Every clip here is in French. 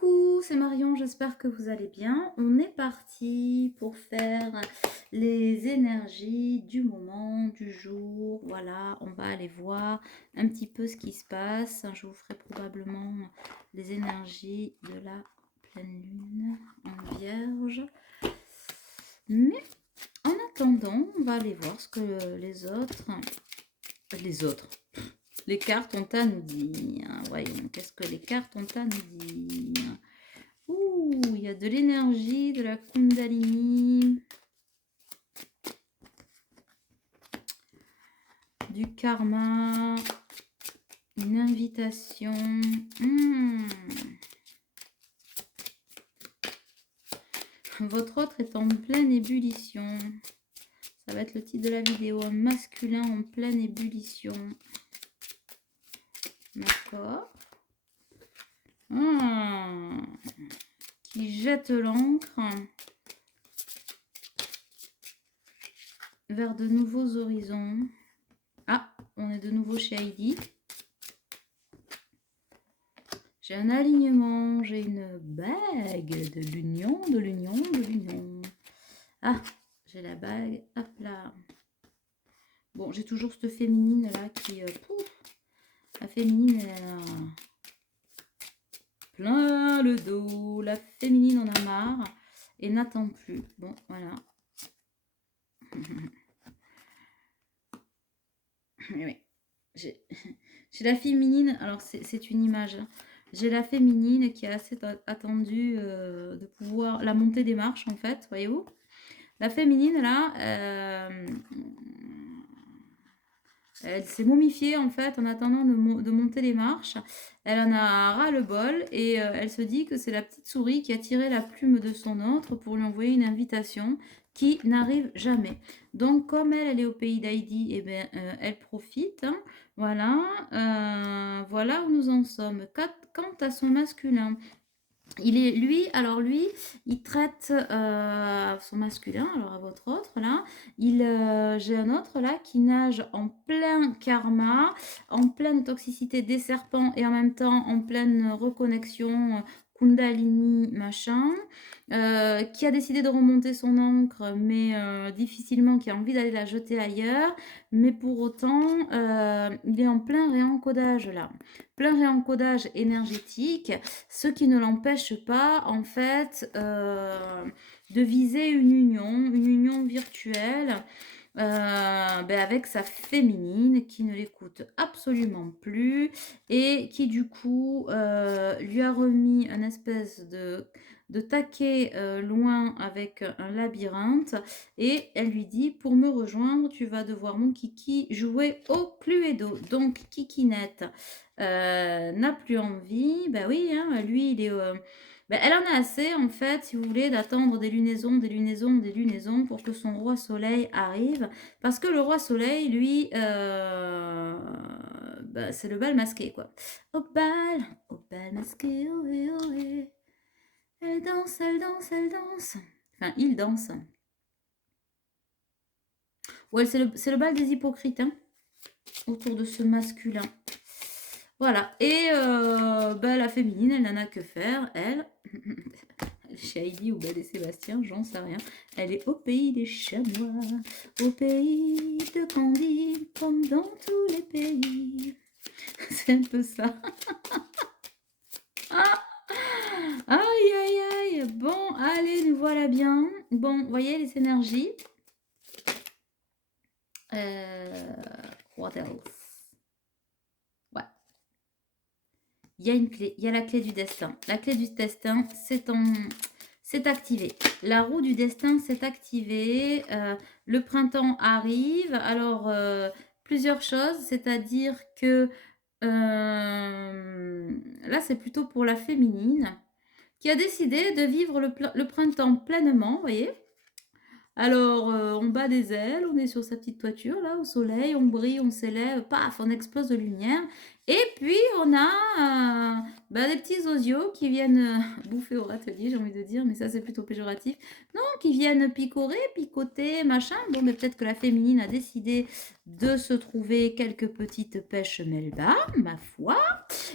Coucou, c'est Marion, j'espère que vous allez bien. On est parti pour faire les énergies du moment, du jour. Voilà, on va aller voir un petit peu ce qui se passe. Je vous ferai probablement les énergies de la pleine lune en vierge. Mais en attendant, on va aller voir ce que les cartes ont à nous dire. Voyons, qu'est-ce que les cartes ont à nous dire. Ouh, il y a de l'énergie, de la Kundalini, du karma, une invitation. Votre autre est en pleine ébullition. Ça va être le titre de la vidéo. Un masculin en pleine ébullition. D'accord. Qui jette l'encre vers de nouveaux horizons. Ah, on est de nouveau chez Heidi. J'ai un alignement, j'ai une bague de l'union, de l'union, de l'union. Ah, j'ai la bague, hop là. Bon, j'ai toujours cette féminine là qui... la féminine, elle a plein le dos. La féminine en a marre et n'attend plus. Bon, voilà. Oui. J'ai la féminine, alors c'est une image. J'ai la féminine qui a assez attendu de pouvoir la montée des marches en fait, voyez-vous. La féminine là, elle s'est momifiée en fait en attendant de monter les marches. Elle en a ras le bol et elle se dit que c'est la petite souris qui a tiré la plume de son autre pour lui envoyer une invitation qui n'arrive jamais. Donc comme elle est au pays d'Heidi, eh ben, elle profite. Hein. Voilà, voilà où nous en sommes. Quant à son masculin, lui, il traite son masculin, alors à votre autre là, j'ai un autre là qui nage en plein karma, en pleine toxicité des serpents et en même temps en pleine reconnexion Kundalini machin, qui a décidé de remonter son encre, mais difficilement, qui a envie d'aller la jeter ailleurs, mais pour autant, il est en plein réencodage là, plein réencodage énergétique, ce qui ne l'empêche pas, en fait, de viser une union virtuelle avec sa féminine qui ne l'écoute absolument plus et qui, du coup, lui a remis un espèce de taquet loin avec un labyrinthe et elle lui dit, pour me rejoindre, tu vas devoir, mon kiki, jouer au Cluedo. Donc, Kikinette n'a plus envie. Ben oui, hein, lui, il est... elle en a assez, en fait, si vous voulez, d'attendre des lunaisons, des lunaisons, des lunaisons pour que son roi soleil arrive. Parce que le roi soleil, lui, c'est le bal masqué, quoi. Au bal masqué, ohé, ohé. Elle danse, elle danse, elle danse. Enfin, il danse. Ouais, c'est le bal des hypocrites, hein, autour de ce masculin. Voilà, et la féminine, elle n'en a que faire, elle, chez Heidi ou et Sébastien, j'en sais rien, elle est au pays des chamois, au pays de Candy, comme dans tous les pays. C'est un peu ça. Ah, aïe, aïe, aïe, bon, allez, nous voilà bien. Bon, vous voyez les énergies. What else? Il y a une clé, il y a la clé du destin. La clé du destin, c'est activé. La roue du destin s'est activée. Le printemps arrive. Alors, plusieurs choses, c'est-à-dire que là, c'est plutôt pour la féminine qui a décidé de vivre le printemps pleinement, vous voyez. Alors, on bat des ailes, on est sur sa petite toiture, là, au soleil, on brille, on s'élève, paf, on explose de lumière. Et puis, on a Bah, des petits osios qui viennent bouffer au râtelier, j'ai envie de dire, mais ça c'est plutôt péjoratif. Non, qui viennent picorer, picoter, machin. Bon, mais peut-être que la féminine a décidé de se trouver quelques petites pêches Melba, ma foi,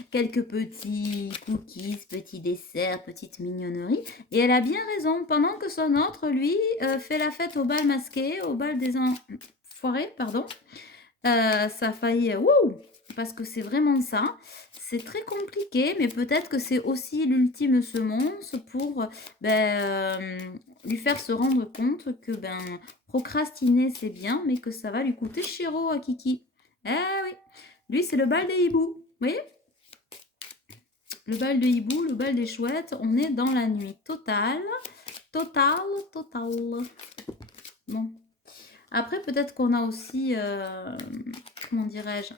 quelques petits cookies, petits desserts, petites mignonneries. Et elle a bien raison, pendant que son autre, lui, fait la fête au bal masqué, au bal des enfoirés, pardon. Ça a failli, wouh! Parce que c'est vraiment ça. C'est très compliqué, mais peut-être que c'est aussi l'ultime semonce pour, lui faire se rendre compte que, procrastiner, c'est bien, mais que ça va lui coûter chero à Kiki. Eh oui! Lui, c'est le bal des hiboux. Vous voyez? Le bal de hibou, le bal des chouettes, on est dans la nuit totale. Totale, totale. Bon. Après, peut-être qu'on a aussi, comment dirais-je,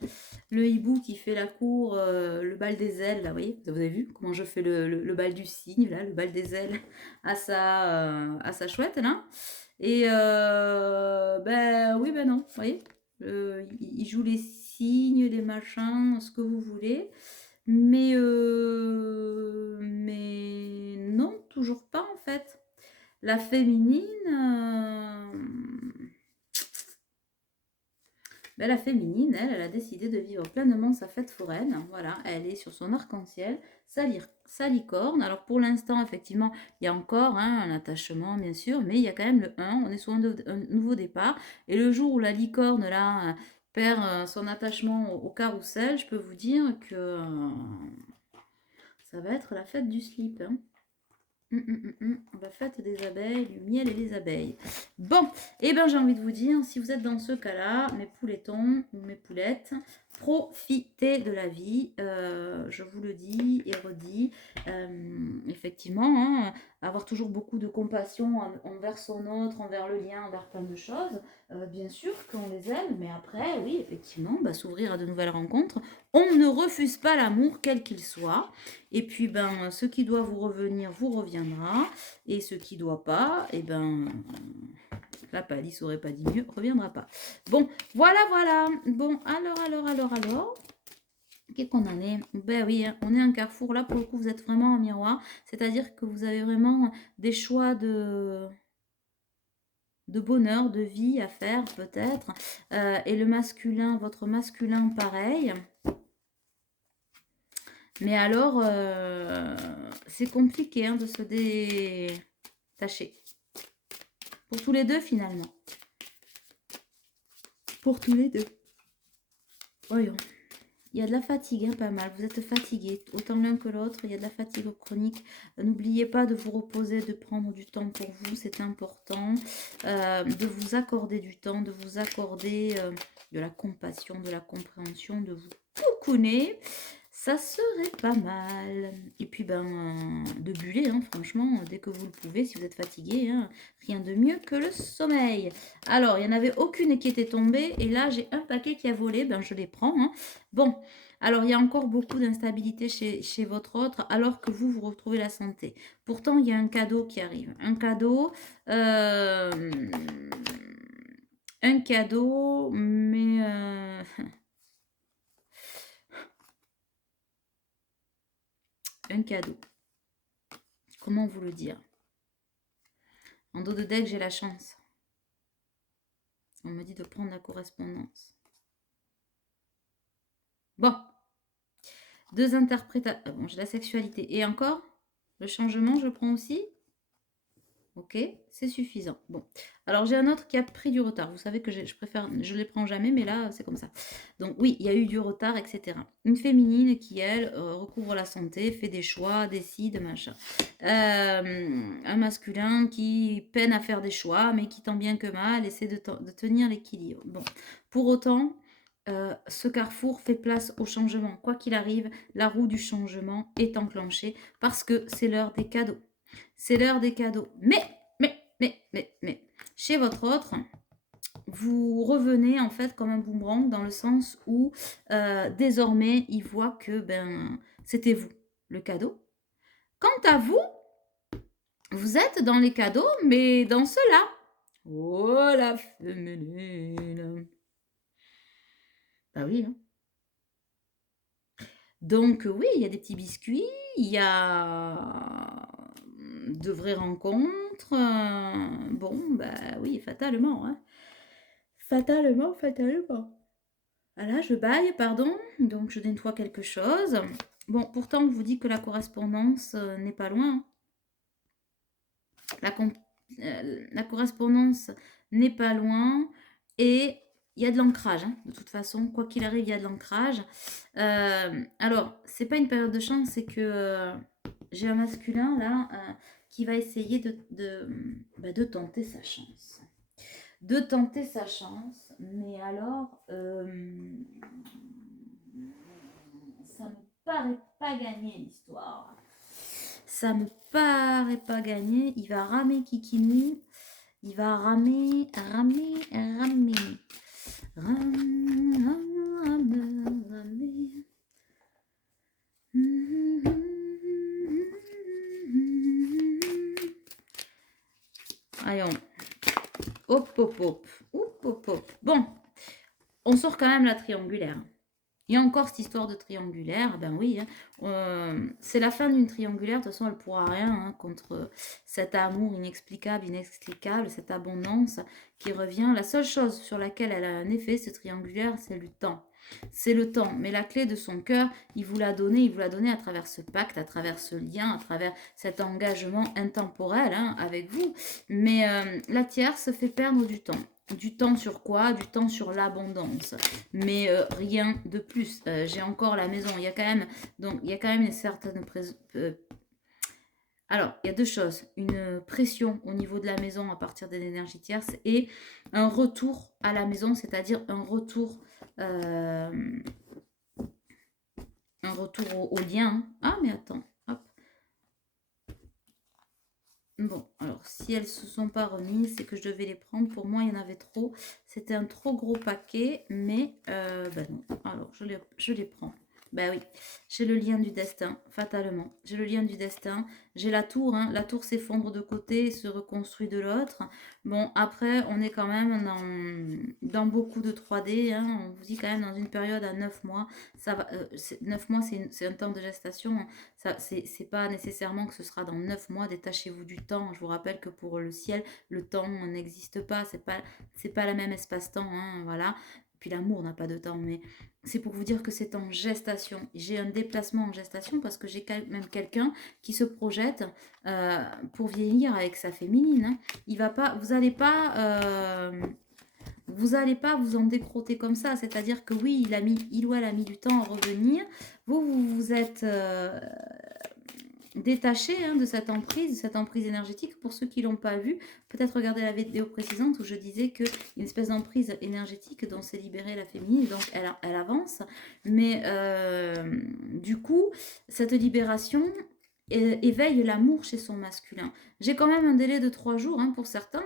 le hibou qui fait la cour, le bal des ailes, là, vous voyez? Vous avez vu comment je fais le bal du cygne, là, le bal des ailes à sa chouette, là. Et ben oui, ben non, vous voyez? Il joue les cygnes, les machins, ce que vous voulez. Mais non, toujours pas, en fait. La féminine... la féminine, elle a décidé de vivre pleinement sa fête foraine. Voilà, elle est sur son arc-en-ciel, sa licorne. Alors pour l'instant, effectivement, il y a encore un attachement, bien sûr, mais il y a quand même le 1. On est sur un nouveau départ. Et le jour où la licorne, là, perd son attachement au carrousel, je peux vous dire que ça va être la fête du slip. Hein. La fête des abeilles, du miel et des abeilles. Bon, et bien j'ai envie de vous dire, si vous êtes dans ce cas-là, mes pouletons ou mes poulettes, profitez de la vie. Je vous le dis et redis. Effectivement, hein, avoir toujours beaucoup de compassion envers son autre, envers le lien, envers plein de choses. Bien sûr qu'on les aime, mais après, oui, effectivement, s'ouvrir à de nouvelles rencontres. On ne refuse pas l'amour, quel qu'il soit. Et puis, ce qui doit vous revenir, vous reviendra. Et ce qui ne doit pas, la palisse aurait pas dit mieux, reviendra pas. Bon, voilà. Bon, alors. Qu'est-ce qu'on en est? Ben oui, hein, on est un carrefour. Là, pour le coup, vous êtes vraiment en miroir. C'est-à-dire que vous avez vraiment des choix de bonheur, de vie à faire, peut-être. Et le masculin, votre masculin, pareil. Mais alors, c'est compliqué hein, de se détacher. Pour tous les deux, finalement. Pour tous les deux. Voyons. Il y a de la fatigue, hein, pas mal. Vous êtes fatigués, autant l'un que l'autre. Il y a de la fatigue chronique. N'oubliez pas de vous reposer, de prendre du temps pour vous. C'est important. De vous accorder du temps, de vous accorder de la compassion, de la compréhension, de vous coucouner. Ça serait pas mal. Et puis, de buller, hein, franchement, dès que vous le pouvez, si vous êtes fatigué, hein, rien de mieux que le sommeil. Alors, il n'y en avait aucune qui était tombée. Et là, j'ai un paquet qui a volé. Je les prends. Hein. Bon, alors, il y a encore beaucoup d'instabilité chez votre autre, alors que vous retrouvez la santé. Pourtant, il y a un cadeau qui arrive. Un cadeau... un cadeau, mais... un cadeau. Comment vous le dire? En dos de deck, j'ai la chance. On me dit de prendre la correspondance. Bon. Deux interprétations. Bon, j'ai la sexualité. Et encore, le changement, je prends aussi. Ok, c'est suffisant. Bon, alors j'ai un autre qui a pris du retard. Vous savez que je préfère, je les prends jamais, mais là, c'est comme ça. Donc oui, il y a eu du retard, etc. Une féminine qui, elle, recouvre la santé, fait des choix, décide, machin. Un masculin qui peine à faire des choix, mais qui, tant bien que mal, essaie de tenir l'équilibre. Bon, pour autant, ce carrefour fait place au changement. Quoi qu'il arrive, la roue du changement est enclenchée parce que c'est l'heure des cadeaux. C'est l'heure des cadeaux. Mais, chez votre autre, vous revenez en fait comme un boomerang dans le sens où désormais, il voit que c'était vous, le cadeau. Quant à vous, vous êtes dans les cadeaux, mais dans cela. Oh, la féminine. Bah oui, hein. Donc oui, il y a des petits biscuits, il y a de vraies rencontres. Bon, bah oui, fatalement, hein. Fatalement, fatalement. Ah là, je baille, pardon, donc je nettoie quelque chose. Bon, pourtant, on vous dit que la correspondance n'est pas loin, hein. La, la correspondance n'est pas loin et il y a de l'ancrage, hein. De toute façon, quoi qu'il arrive, il y a de l'ancrage. Alors, c'est pas une période de chance, c'est que j'ai un masculin là qui va essayer de tenter sa chance. De tenter sa chance, mais alors, ça me paraît pas gagné l'histoire. Ça me paraît pas gagné. Il va ramer Kikinou. Il va ramer, ramer, ramer. Ramer. Allons. Hop, hop, hop. Hop, hop, hop. Bon, on sort quand même la triangulaire. Il y a encore cette histoire de triangulaire, ben oui, hein. C'est la fin d'une triangulaire, de toute façon elle ne pourra rien hein, contre cet amour inexplicable, cette abondance qui revient. La seule chose sur laquelle elle a un effet, ce triangulaire, c'est le temps. C'est le temps, mais la clé de son cœur, il vous l'a donnée à travers ce pacte, à travers ce lien, à travers cet engagement intemporel hein, avec vous. Mais la tierce fait perdre du temps. Du temps sur quoi? Du temps sur l'abondance. Mais rien de plus. J'ai encore la maison. Il y a quand même une certaine alors, il y a deux choses. Une pression au niveau de la maison à partir des énergies tierces et un retour à la maison, c'est-à-dire euh, un retour au lien. Hein. Ah, mais attends. Hop. Bon, alors si elles ne se sont pas remises, c'est que je devais les prendre. Pour moi, il y en avait trop. C'était un trop gros paquet, mais ben non. Alors, je les prends. Ben oui, j'ai le lien du destin, fatalement. J'ai le lien du destin. J'ai la tour, hein. La tour s'effondre de côté et se reconstruit de l'autre. Bon, après, on est quand même dans beaucoup de 3D. Hein. On vous dit quand même dans une période à 9 mois. Ça va, 9 mois, c'est un temps de gestation. Hein. Ça, c'est pas nécessairement que ce sera dans 9 mois. Détachez-vous du temps. Je vous rappelle que pour le ciel, le temps n'existe pas. C'est pas la même espace-temps. Hein, voilà. Puis l'amour n'a pas de temps, mais c'est pour vous dire que c'est en gestation. J'ai un déplacement en gestation parce que j'ai quand même quelqu'un qui se projette pour vieillir avec sa féminine. Hein. Il va pas, vous allez pas vous en décrotter comme ça. C'est-à-dire que oui, il ou elle a mis du temps à revenir. Vous êtes détaché hein, de cette emprise énergétique. Pour ceux qui l'ont pas vu, peut-être regarder la vidéo précédente où je disais qu'il y a une espèce d'emprise énergétique dont s'est libérée la féminine, donc elle avance. Mais du coup, cette libération éveille l'amour chez son masculin. J'ai quand même un délai de 3 jours hein, pour certains.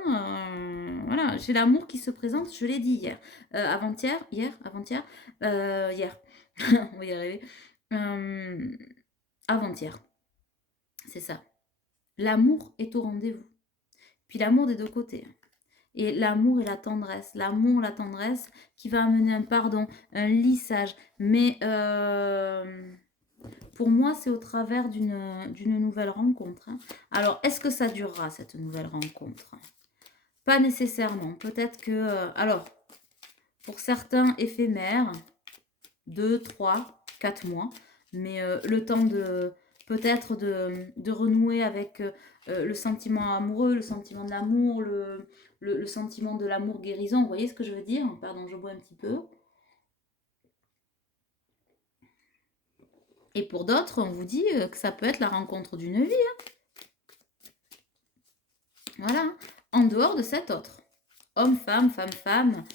Voilà, j'ai l'amour qui se présente, je l'ai dit hier. Avant-hier, hier. On va y arriver. Avant-hier. C'est ça. L'amour est au rendez-vous. Puis l'amour des deux côtés. Et l'amour et la tendresse. L'amour, la tendresse qui va amener un pardon, un lissage. Mais pour moi, c'est au travers d'une nouvelle rencontre. Hein. Alors, est-ce que ça durera, cette nouvelle rencontre? Pas nécessairement. Peut-être que... alors, pour certains, éphémères, 2, 3, 4 mois. Mais le temps de peut-être de renouer avec le sentiment amoureux, le sentiment de l'amour, le sentiment de l'amour guérison. Vous voyez ce que je veux dire? Pardon, je bois un petit peu. Et pour d'autres, on vous dit que ça peut être la rencontre d'une vie. Hein. Voilà. En dehors de cet autre. Homme-femme, femme-femme,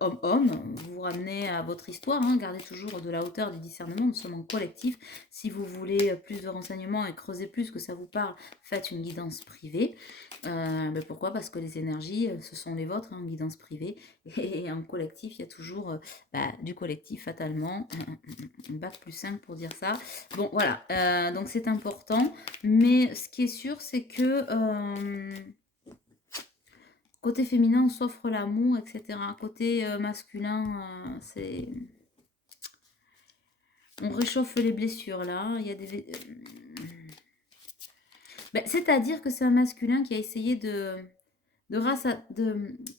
homme-homme, vous vous ramenez à votre histoire, hein, gardez toujours de la hauteur du discernement, nous sommes en collectif. Si vous voulez plus de renseignements et creuser plus, que ça vous parle, faites une guidance privée. Ben pourquoi? Parce que les énergies, ce sont les vôtres, hein, en guidance privée. Et en collectif, il y a toujours du collectif, fatalement. Bac plus 5 pour dire ça. Bon, voilà, donc c'est important. Mais ce qui est sûr, c'est que... côté féminin, on s'offre l'amour, etc. Côté masculin, c'est... On réchauffe les blessures, là. Il y a des... Ben, c'est-à-dire que c'est un masculin qui a essayé comment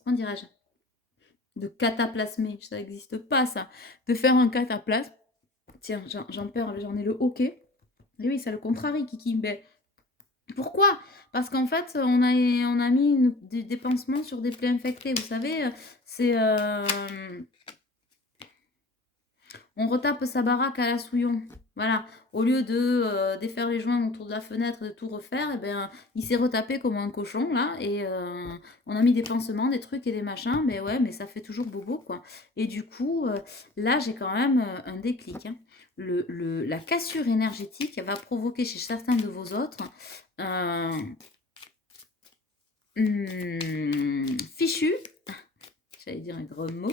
dirais-je, de cataplasmer, ça n'existe pas ça, de faire un cataplasme. Tiens, j'en perds, j'en ai le hoquet. Et oui, ça le contrarie, Kiki. Ben, pourquoi? Parce qu'en fait, on a mis des pansements sur des plaies infectées. Vous savez, c'est... on retape sa baraque à la souillon. Voilà. Au lieu de défaire les joints autour de la fenêtre et de tout refaire, eh ben, il s'est retapé comme un cochon, là. Et on a mis des pansements, des trucs et des machins. Mais ouais, mais ça fait toujours bobo, quoi. Et du coup, là, j'ai quand même un déclic, hein. La cassure énergétique va provoquer chez certains de vos autres un fichu, j'allais dire un gros mot,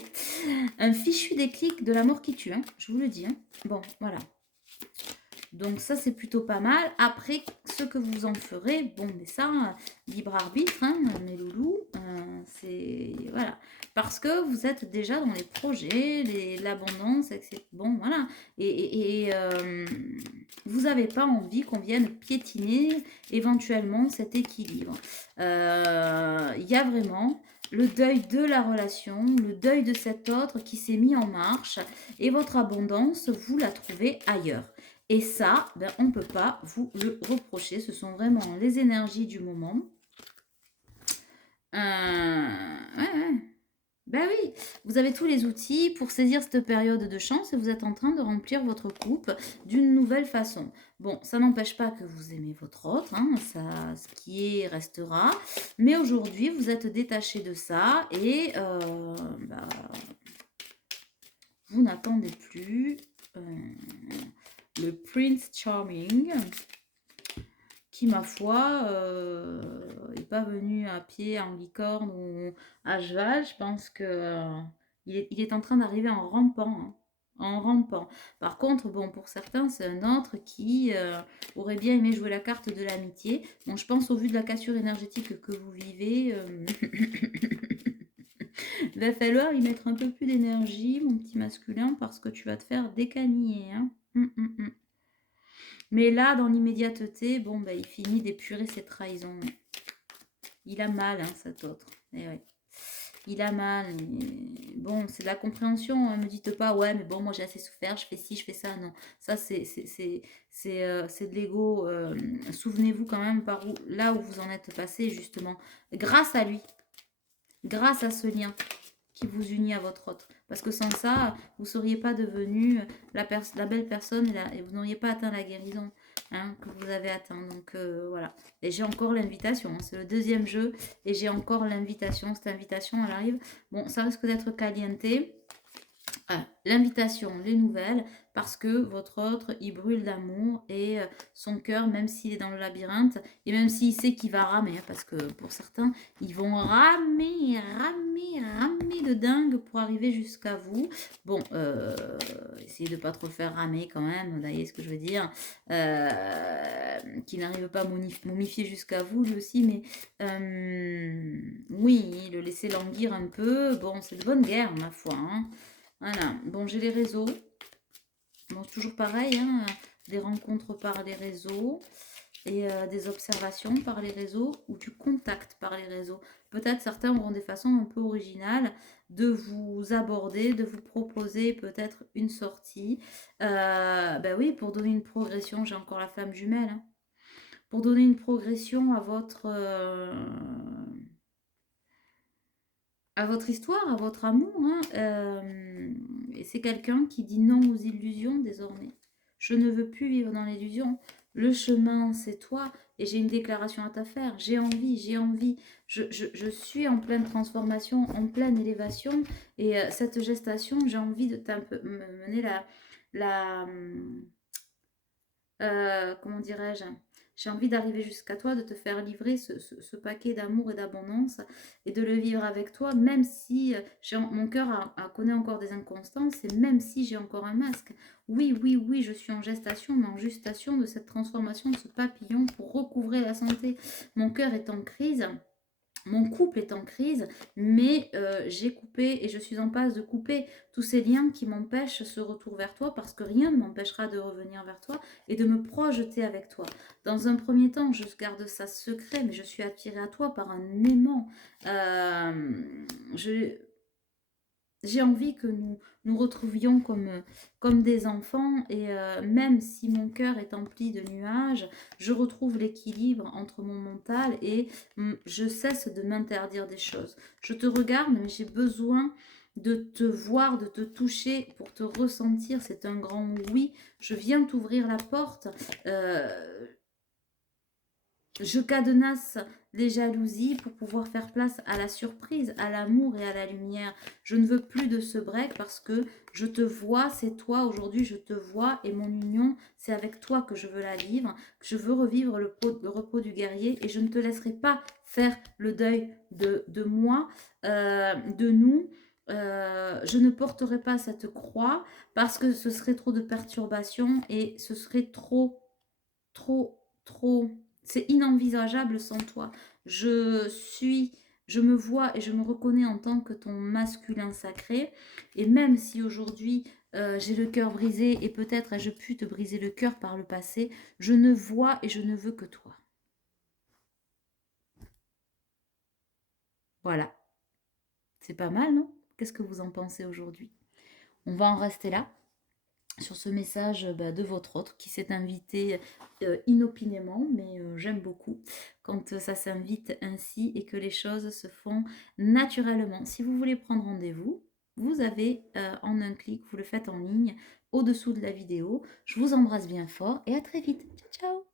un fichu déclic de la mort qui tue, hein, je vous le dis, hein. Bon, voilà. Donc ça, c'est plutôt pas mal. Après, ce que vous en ferez, bon, mais ça, libre arbitre, hein, mes loulous, c'est... Voilà. Parce que vous êtes déjà dans les projets, l'abondance, etc. Bon, voilà. Et vous n'avez pas envie qu'on vienne piétiner éventuellement cet équilibre. Il y a vraiment le deuil de la relation, le deuil de cet autre qui s'est mis en marche, et votre abondance, vous la trouvez ailleurs. Et ça, ben, on ne peut pas vous le reprocher. Ce sont vraiment les énergies du moment. Ouais. Ben oui, vous avez tous les outils pour saisir cette période de chance et vous êtes en train de remplir votre coupe d'une nouvelle façon. Bon, ça n'empêche pas que vous aimez votre autre, hein, ça, ce qui est restera. Mais aujourd'hui, vous êtes détaché de ça et bah, vous n'attendez plus le Prince Charming, qui, ma foi, n'est pas venu à pied, en licorne ou à cheval. Je pense que il est en train d'arriver en rampant, hein, en rampant. Par contre, bon, pour certains, c'est un autre qui aurait bien aimé jouer la carte de l'amitié. Bon, je pense au vu de la cassure énergétique que vous vivez, il va falloir y mettre un peu plus d'énergie, mon petit masculin, parce que tu vas te faire décaniller, hein. Mais là, dans l'immédiateté, bon, bah, il finit d'épurer ses trahisons. Il a mal, hein, cet autre. Eh ouais. Il a mal. Bon, c'est de la compréhension. Ne me dites pas, ouais, mais bon, moi j'ai assez souffert, je fais ci, je fais ça. Non, ça c'est de l'ego. Souvenez-vous quand même par où, là où vous en êtes passé, justement, grâce à lui, grâce à ce lien qui vous unit à votre autre. Parce que sans ça, vous ne seriez pas devenu la belle personne et vous n'auriez pas atteint la guérison, hein, que vous avez atteint. Donc voilà. Et j'ai encore l'invitation. Hein, c'est le deuxième jeu et j'ai encore l'invitation. Cette invitation, elle arrive. Bon, ça risque d'être caliente. L'invitation, les nouvelles, parce que votre autre, il brûle d'amour et son cœur, même s'il est dans le labyrinthe, et même s'il sait qu'il va ramer, hein, parce que pour certains, ils vont ramer de dingue pour arriver jusqu'à vous. Bon, essayez de ne pas trop le faire ramer quand même, vous voyez ce que je veux dire, qu'il n'arrive pas à momifier jusqu'à vous, lui aussi, mais oui, le laisser languir un peu, bon, c'est de bonne guerre, ma foi, hein. Voilà, bon, j'ai les réseaux. Bon, toujours pareil, hein, des rencontres par les réseaux et des observations par les réseaux ou du contact par les réseaux. Peut-être certains auront des façons un peu originales de vous aborder, de vous proposer peut-être une sortie. Ben oui, pour donner une progression, j'ai encore la flamme jumelle, hein, pour donner une progression à votre histoire, à votre amour, hein, et c'est quelqu'un qui dit non aux illusions désormais. Je ne veux plus vivre dans l'illusion. Le chemin, c'est toi. Et j'ai une déclaration à te faire. J'ai envie, j'ai envie. Je suis en pleine transformation, en pleine élévation. Et cette gestation, j'ai envie de me mener comment dirais-je, j'ai envie d'arriver jusqu'à toi, de te faire livrer ce paquet d'amour et d'abondance et de le vivre avec toi, même si mon cœur connaît encore des inconstances et même si j'ai encore un masque. Oui, oui, oui, je suis en gestation, mais en gestation de cette transformation de ce papillon pour recouvrer la santé. Mon cœur est en crise. mon couple est en crise, mais j'ai coupé et je suis en passe de couper tous ces liens qui m'empêchent ce retour vers toi parce que rien ne m'empêchera de revenir vers toi et de me projeter avec toi. Dans un premier temps, je garde ça secret, mais je suis attirée à toi par un aimant. Je, j'ai envie que nous retrouvions comme des enfants et même si mon cœur est empli de nuages, je retrouve l'équilibre entre mon mental et je cesse de m'interdire des choses. Je te regarde, mais j'ai besoin de te voir, de te toucher pour te ressentir. C'est un grand oui. Je viens t'ouvrir la porte. Euh, je cadenasse les jalousies pour pouvoir faire place à la surprise, à l'amour et à la lumière. Je ne veux plus de ce break parce que je te vois, c'est toi. Aujourd'hui, je te vois et mon union, c'est avec toi que je veux la vivre. Je veux revivre le repos du guerrier et je ne te laisserai pas faire le deuil de moi, de nous. Je ne porterai pas cette croix parce que ce serait trop de perturbations et ce serait trop, c'est inenvisageable sans toi. Je suis, je me vois et je me reconnais en tant que ton masculin sacré. Et même si aujourd'hui j'ai le cœur brisé et peut-être ai-je pu te briser le cœur par le passé, je ne vois et je ne veux que toi. Voilà, c'est pas mal, non? Qu'est-ce que vous en pensez aujourd'hui? On va en rester là, sur ce message de votre autre qui s'est invité inopinément, mais j'aime beaucoup quand ça s'invite ainsi et que les choses se font naturellement. Si vous voulez prendre rendez-vous, vous avez en un clic, vous le faites en ligne au-dessous de la vidéo. Je vous embrasse bien fort et à très vite. Ciao, ciao!